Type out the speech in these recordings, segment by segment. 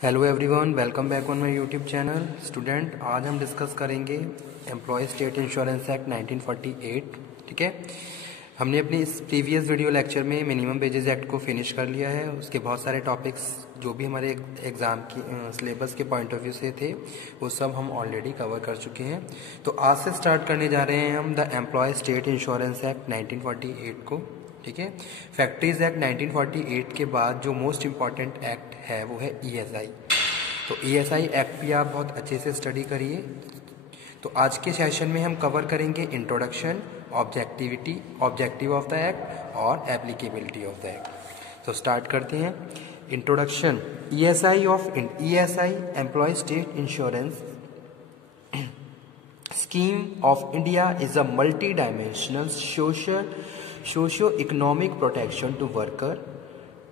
Hello everyone, welcome back on my YouTube channel. Student, आज हम discuss करेंगे employ state insurance act 1948। ठीक है, हमने अपनी इस प्रीवियस वीडियो लेक्चर में मिनिमम वेजेस एक्ट को फिनिश कर लिया है। उसके बहुत सारे टॉपिक्स जो भी हमारे एग्ज़ाम की सिलेबस के पॉइंट ऑफ व्यू से थे वो सब हम ऑलरेडी कवर कर चुके हैं। तो आज से स्टार्ट करने जा रहे हैं हम the employee state insurance act 1948 को। ठीक है, फैक्ट्रीज एक्ट 1948 के बाद जो मोस्ट इम्पॉर्टेंट एक्ट है वो है ईएसआई। तो ईएसआई एक्ट भी आप बहुत अच्छे से स्टडी करिए। तो आज के सेशन में हम कवर करेंगे introduction, objective of the act और एप्लीकेबिलिटी ऑफ द एक्ट। तो स्टार्ट करते हैं। Introduction. ESI employee state insurance scheme of India is a multi-dimensional socio-economic protection to worker,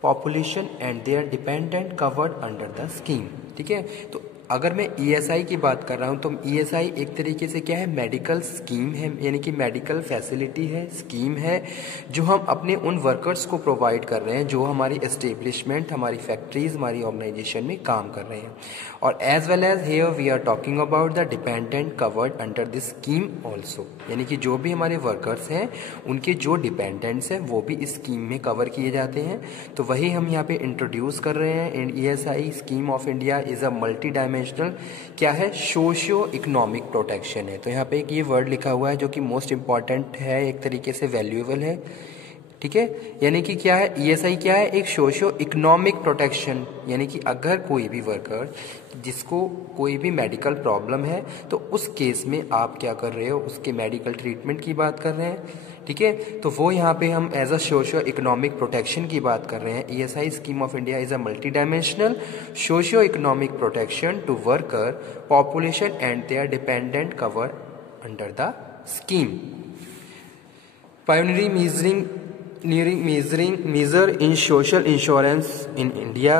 population and their dependent covered under the scheme। ठीक है, तो अगर मैं ESI की बात कर रहा हूँ तो ईएसआई एक तरीके से क्या है, मेडिकल स्कीम है, यानी कि मेडिकल फैसिलिटी है, स्कीम है जो हम अपने उन वर्कर्स को प्रोवाइड कर रहे हैं जो हमारी एस्टेब्लिशमेंट, हमारी फैक्ट्रीज, हमारी ऑर्गेनाइजेशन में काम कर रहे हैं। और as well as here we are talking about the dependent covered under this scheme also, यानी कि जो भी हमारे वर्कर्स हैं उनके जो डिपेंडेंट्स हैं वो भी इस स्कीम में कवर किए जाते हैं। तो वही हम यहाँ पे इंट्रोड्यूस कर रहे हैं। ESI scheme of India is a multi dimensional क्या है, सोशियो इकोनॉमिक प्रोटेक्शन है। तो यहाँ पे एक ये वर्ड लिखा हुआ है जो कि मोस्ट इंपॉर्टेंट है, एक तरीके से वैल्यूएबल है। ठीक है, यानी कि क्या है, ईएसआई क्या है, एक सोशियो इकोनॉमिक प्रोटेक्शन, यानी कि अगर कोई भी वर्कर जिसको कोई भी मेडिकल प्रॉब्लम है तो उस केस में आप क्या कर रहे हो, उसके मेडिकल ट्रीटमेंट की बात कर रहे हैं। ठीक है, तो वो यहाँ पे हम as a socio economic protection की बात कर रहे हैं। ESI scheme of India is a multi dimensional socio economic protection to worker, population and their dependent cover under the scheme. Pioneering measure in social insurance in India,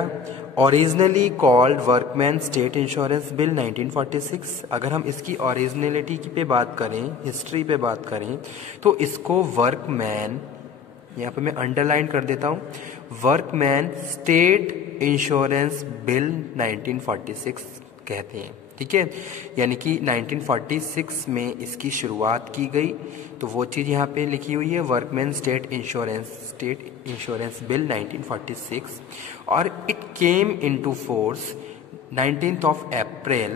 originally called Workman State Insurance Bill 1946। अगर हम इसकी originality पे बात करें, history पे बात करें, तो इसको वर्कमैन, यहाँ पे मैं अंडरलाइन कर देता हूँ, वर्कमैन स्टेट इंश्योरेंस बिल 1946 कहते हैं। ठीक है, यानी कि 1946 में इसकी शुरुआत की गई। तो वो चीज़ यहाँ पे लिखी हुई है, वर्कमैन स्टेट इंश्योरेंस बिल 1946, और it came into force 19th of April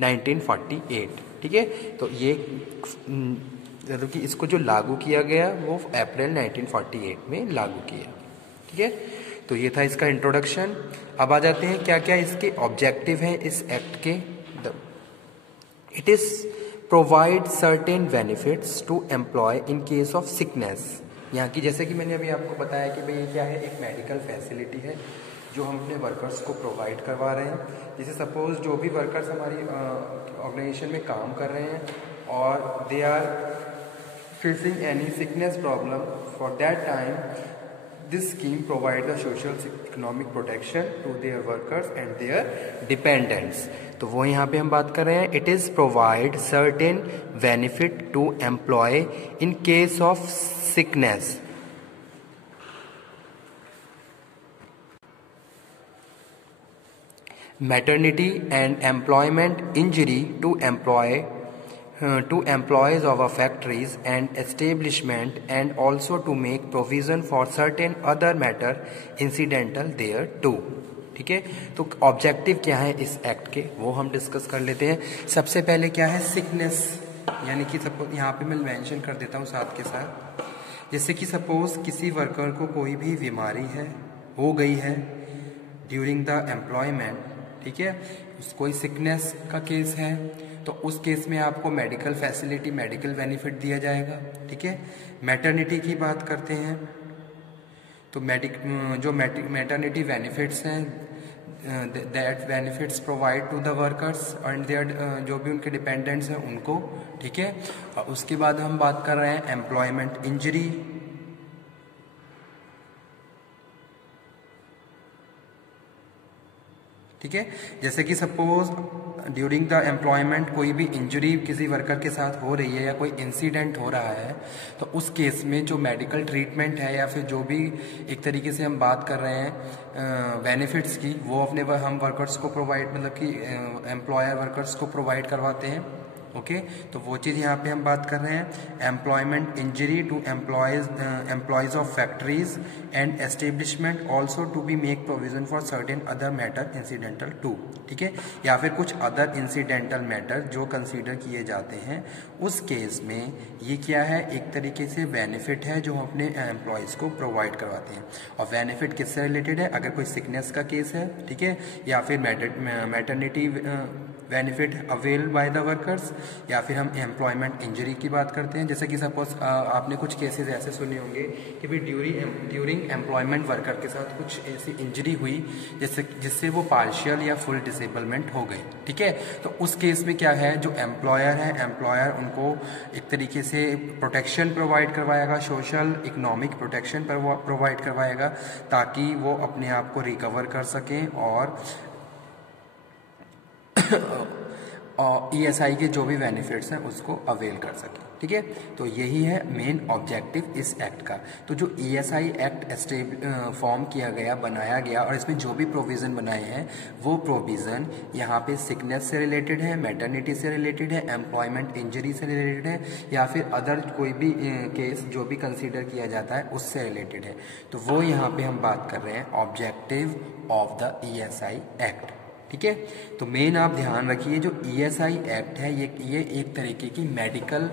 1948। ठीक है, तो ये मतलब कि इसको जो लागू किया गया वो अप्रैल 1948 में लागू किया। ठीक है, तो ये था इसका इंट्रोडक्शन। अब आ जाते हैं क्या क्या इसके ऑब्जेक्टिव हैं इस एक्ट के। It is provide certain benefits to employee in case of sickness. यहाँ की जैसे कि मैंने अभी आपको बताया कि भाई ये क्या है, एक मेडिकल फैसिलिटी है जो हम अपने वर्कर्स को प्रोवाइड करवा रहे हैं। जैसे सपोज जो भी वर्कर्स हमारी ऑर्गेनाइजेशन में काम कर रहे हैं और they are facing any sickness problem, for that time this scheme provide the social economic protection to their workers and their dependents। तो वो यहाँ पे हम बात कर रहे हैं, it is provide certain benefit to employee in case of sickness, maternity and employment injury to employees of our factories and establishment, and also to make provision for certain other matter incidental thereto। ठीक है, तो objective क्या है इस act के वो हम discuss कर लेते हैं। सबसे पहले क्या है, सिकनेस, यानी कि सपोज यहाँ पे मैं मेंशन कर देता हूँ साथ के साथ, जैसे कि सपोज किसी वर्कर को कोई भी बीमारी है, हो गई है ड्यूरिंग द एम्प्लॉयमेंट। ठीक है, कोई सिकनेस का केस है तो उस केस में आपको मेडिकल फैसिलिटी, मेडिकल बेनिफिट दिया जाएगा। ठीक है, मैटरनिटी की बात करते हैं तो जो मैटरनिटी बेनिफिट्स हैं, that benefits provide to the workers and their जो भी उनके डिपेंडेंट्स हैं उनको। ठीक है, और उसके बाद हम बात कर रहे हैं एम्प्लॉयमेंट इंजरी। ठीक है, जैसे कि सपोज ड्यूरिंग द एम्प्लॉयमेंट कोई भी इंजरी किसी वर्कर के साथ हो रही है या कोई इंसिडेंट हो रहा है, तो उस केस में जो मेडिकल ट्रीटमेंट है या फिर जो भी एक तरीके से हम बात कर रहे हैं बेनिफिट्स की, वो अपने हम वर्कर्स को प्रोवाइड, मतलब कि एम्प्लॉयर वर्कर्स को प्रोवाइड करवाते हैं। ओके, तो वो चीज़ यहाँ पे हम बात कर रहे हैं। Employment injury to employees of factories and establishment also to be make provision for certain other matter incidental to, ठीक है, या फिर कुछ अदर इंसिडेंटल मैटर जो कंसीडर किए जाते हैं, उस केस में ये क्या है, एक तरीके से बेनिफिट है जो हम अपने एम्प्लॉयज़ को प्रोवाइड करवाते हैं। और बेनिफिट किससे रिलेटेड है, अगर कोई सिकनेस का केस है, ठीक है, या फिर maternity benefit avail by the workers, या फिर हम एम्प्लॉयमेंट इंजरी की बात करते हैं। जैसे कि सपोज आपने कुछ केसेस ऐसे सुने होंगे कि भाई ड्यूरिंग एम्प्लॉयमेंट वर्कर के साथ कुछ ऐसी इंजरी हुई जिससे वो पार्शियल या फुल डिसेबलमेंट हो गई, ठीक है। तो उस केस में क्या है, जो एम्प्लॉयर है, एम्प्लॉयर उनको एक तरीके से प्रोटेक्शन प्रोवाइड करवाएगा, सोशल इकोनॉमिक प्रोटेक्शन प्रोवाइड करवाएगा, ताकि वो अपने आप को रिकवर कर सकें और ESI के जो भी बेनिफिट्स हैं उसको अवेल कर सकें, ठीक है। तो यही है मेन ऑब्जेक्टिव इस एक्ट का। तो जो ESI एक्ट फॉर्म किया गया, बनाया गया, और इसमें जो भी प्रोविज़न बनाए हैं वो प्रोविज़न यहाँ पे सिकनेस से रिलेटेड है, मैटरनिटी से रिलेटेड है, एम्प्लॉयमेंट इंजरी से रिलेटेड है, या फिर अदर कोई भी केस जो भी कंसीडर किया जाता है उससे रिलेटेड है। तो वो यहाँ पे हम बात कर रहे हैं objective of the ESI act, ठीक है। तो मेन आप ध्यान रखिए, जो ESI एक्ट है ये एक तरीके की मेडिकल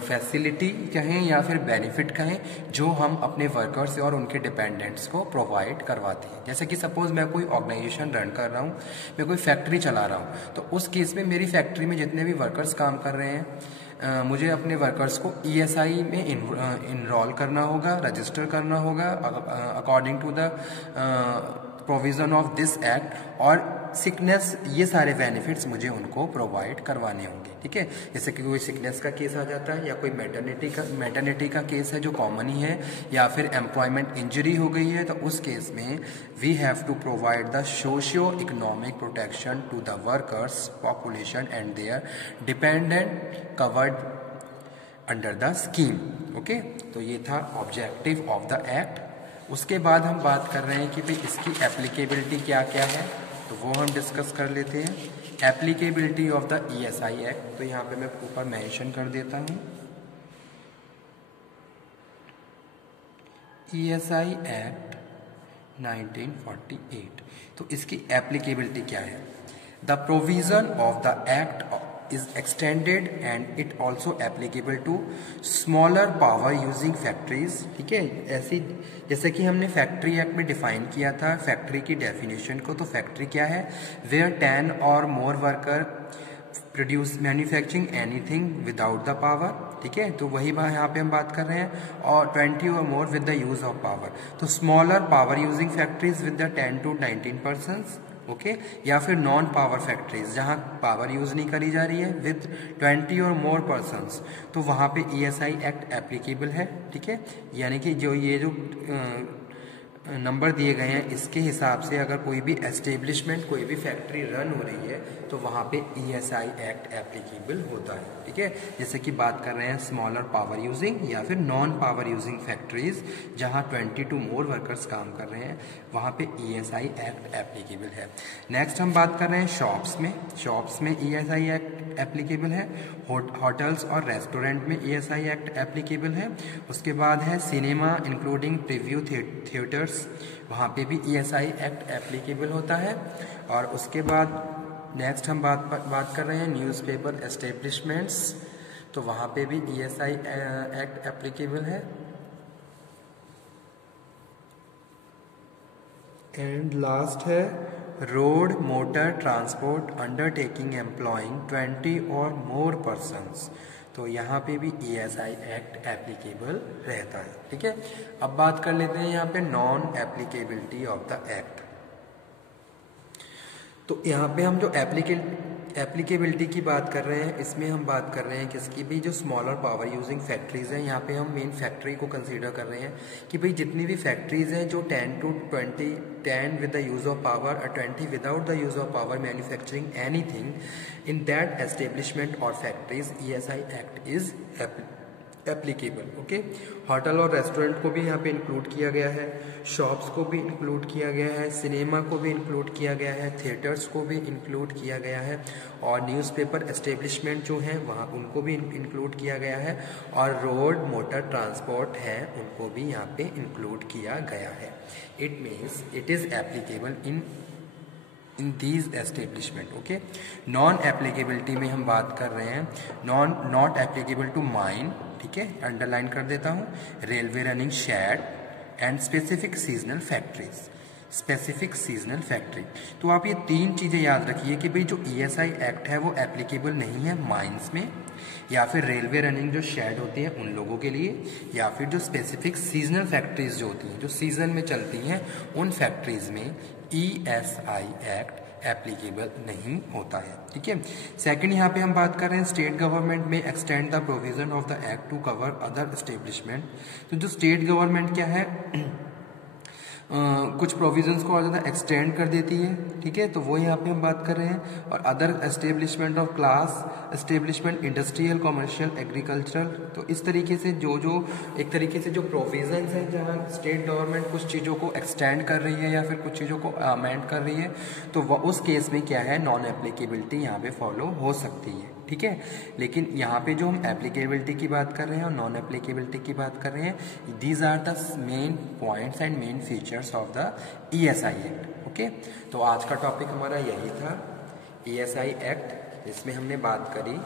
फैसिलिटी कहें या फिर बेनिफिट कहें, जो हम अपने वर्कर्स और उनके डिपेंडेंट्स को प्रोवाइड करवाते हैं। जैसे कि सपोज मैं कोई ऑर्गेनाइजेशन रन कर रहा हूँ, मैं कोई फैक्ट्री चला रहा हूँ, तो उस केस में मेरी फैक्ट्री में जितने भी वर्कर्स काम कर रहे हैं, मुझे अपने वर्कर्स को ESI में इनरोल करना होगा, रजिस्टर करना होगा according to the provision of this act, और सिकनेस, ये सारे बेनिफिट्स मुझे उनको प्रोवाइड करवाने होंगे, ठीक है। जैसे कि कोई सिकनेस का केस आ जाता है, या कोई मैटरनिटी का केस है जो कॉमन ही है, या फिर एम्प्लॉयमेंट इंजरी हो गई है, तो उस केस में we have to provide the socio economic protection to the workers population and their dependent covered under the scheme. Okay, तो ये था ऑब्जेक्टिव ऑफ द एक्ट। उसके बाद हम बात कर रहे हैं कि भाई इसकी एप्लीकेबिलिटी क्या क्या है, तो वो हम डिस्कस कर लेते हैं। Applicability of the ESI act, तो यहाँ पे मैं ऊपर मेंशन कर देता हूँ, ESI एक्ट 1948। तो इसकी एप्लीकेबिलिटी क्या है, the provision of the act is extended and it also applicable to smaller power using factories, ठीक है। ऐसी जैसे कि हमने फैक्ट्री एक्ट में डिफाइन किया था फैक्ट्री की डेफिनेशन को, तो फैक्ट्री क्या है, where 10 or more worker produce manufacturing anything without the power, ठीक है। तो वही बात यहाँ पे हम बात कर रहे हैं, और 20 और more with the use of power, तो smaller power using factories with the 10 to 19 persons, okay, या फिर नॉन पावर फैक्ट्रीज जहां पावर यूज नहीं करी जा रही है विद 20 और मोर पर्सन्स, तो वहां पे ESI एक्ट एप्लीकेबल है, ठीक है। यानी कि जो ये जो नंबर दिए गए हैं इसके हिसाब से अगर कोई भी एस्टेब्लिशमेंट, कोई भी फैक्ट्री रन हो रही है, तो वहाँ पे ESI एक्ट एप्लीकेबल होता है, ठीक है। जैसे कि बात कर रहे हैं स्मॉलर पावर यूजिंग या फिर नॉन पावर यूजिंग फैक्ट्रीज जहाँ 20 to मोर वर्कर्स काम कर रहे हैं, वहाँ पे ESI एक्ट एप्लीकेबल है। नेक्स्ट हम बात कर रहे हैं शॉप्स में ESI एक्ट एप्लीकेबल है। होटल्स और रेस्टोरेंट में ESI एक्ट एप्लीकेबल है। उसके बाद है सिनेमा इंक्लूडिंग प्रीव्यू थिएटर्स, वहाँ पे भी ESI एक्ट एप्लीकेबल होता है। और उसके बाद नेक्स्ट हम बात कर रहे हैं न्यूज़पेपर एस्टेब्लिशमेंट्स, तो वहाँ पे भी ESI एक्ट एप्लीकेबल है। एंड लास्ट है road motor transport undertaking employing 20 और मोर पर्सन्स, तो यहाँ पे भी ESI एक्ट एप्लीकेबल रहता है, ठीक है। अब बात कर लेते हैं यहाँ पे non applicability of the act. तो यहाँ पे हम जो एप्लीकेबिलिटी की बात कर रहे हैं, इसमें हम बात कर रहे हैं किसकी भी, जो स्मॉलर पावर यूजिंग फैक्ट्रीज हैं। यहाँ पे हम मेन फैक्ट्री को कंसीडर कर रहे हैं कि भाई जितनी भी फैक्ट्रीज हैं जो 10 to 20, 10 with the use of power or 20 without the use of power manufacturing anything in that establishment or factories, ESI Act is applicable. Okay, hotel और रेस्टोरेंट को भी यहाँ पे इंक्लूड किया गया है, शॉप्स को भी इंक्लूड किया गया है, सिनेमा को भी इंक्लूड किया गया है, थिएटर्स को भी इंक्लूड किया गया है, और न्यूज़पेपर एस्टेब्लिशमेंट जो हैं वहाँ उनको भी इंक्लूड किया गया है, और रोड मोटर ट्रांसपोर्ट है उनको भी यहाँ पे इंक्लूड किया गया है। It means it is applicable in these establishment. Okay, non applicability में हम बात कर रहे हैं नॉट एप्लीकेबल टू माइन, ठीक है, अंडरलाइन कर देता हूँ, railway running shed and specific seasonal factories. Specific seasonal factory, तो आप ये 3 चीज़ें याद रखिए कि भाई जो ESI एक्ट है वो एप्लीकेबल नहीं है माइंस में, या फिर रेलवे रनिंग जो शेड होती है उन लोगों के लिए, या फिर जो स्पेसिफिक सीजनल फैक्ट्रीज जो होती हैं जो सीजन में चलती हैं उन फैक्ट्रीज में ESI एक्ट एप्लीकेबल नहीं होता है। ठीक है, सेकंड यहाँ पे हम बात कर रहे हैं स्टेट गवर्नमेंट में extend the provision of the act to cover other establishment. तो जो स्टेट गवर्नमेंट क्या है कुछ प्रोविजंस को और ज़्यादा एक्सटेंड कर देती है, ठीक है, तो वो यहाँ पे हम बात कर रहे हैं। और other establishment of class establishment industrial commercial agricultural, तो इस तरीके से जो एक तरीके से जो प्रोविजंस हैं जहाँ स्टेट गवर्नमेंट कुछ चीज़ों को एक्सटेंड कर रही है या फिर कुछ चीज़ों को अमेंड कर रही है, तो उस केस में क्या है नॉन एप्लीकेबिलिटी यहाँ पे फॉलो हो सकती है। ठीक है, लेकिन यहाँ पे जो हम एप्लीकेबिलिटी की बात कर रहे हैं और नॉन एप्लीकेबिलिटी की बात कर रहे हैं, these are the main points and main features of the ESI act. Okay, तो आज का टॉपिक हमारा यही था ESI एक्ट, इसमें हमने बात करी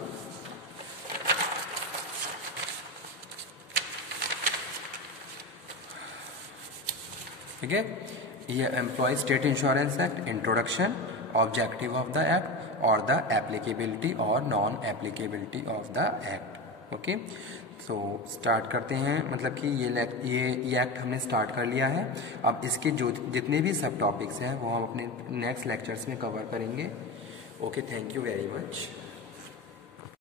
ठीक है, ये employee state insurance act, introduction, objective of the act और द एप्लीकेबिलिटी और non applicability of the act. Okay, तो स्टार्ट करते हैं, मतलब कि ये एक्ट हमने स्टार्ट कर लिया है। अब इसके जो जितने भी सब टॉपिक्स हैं वो हम अपने नेक्स्ट लेक्चर्स में कवर करेंगे। Okay, thank you very much.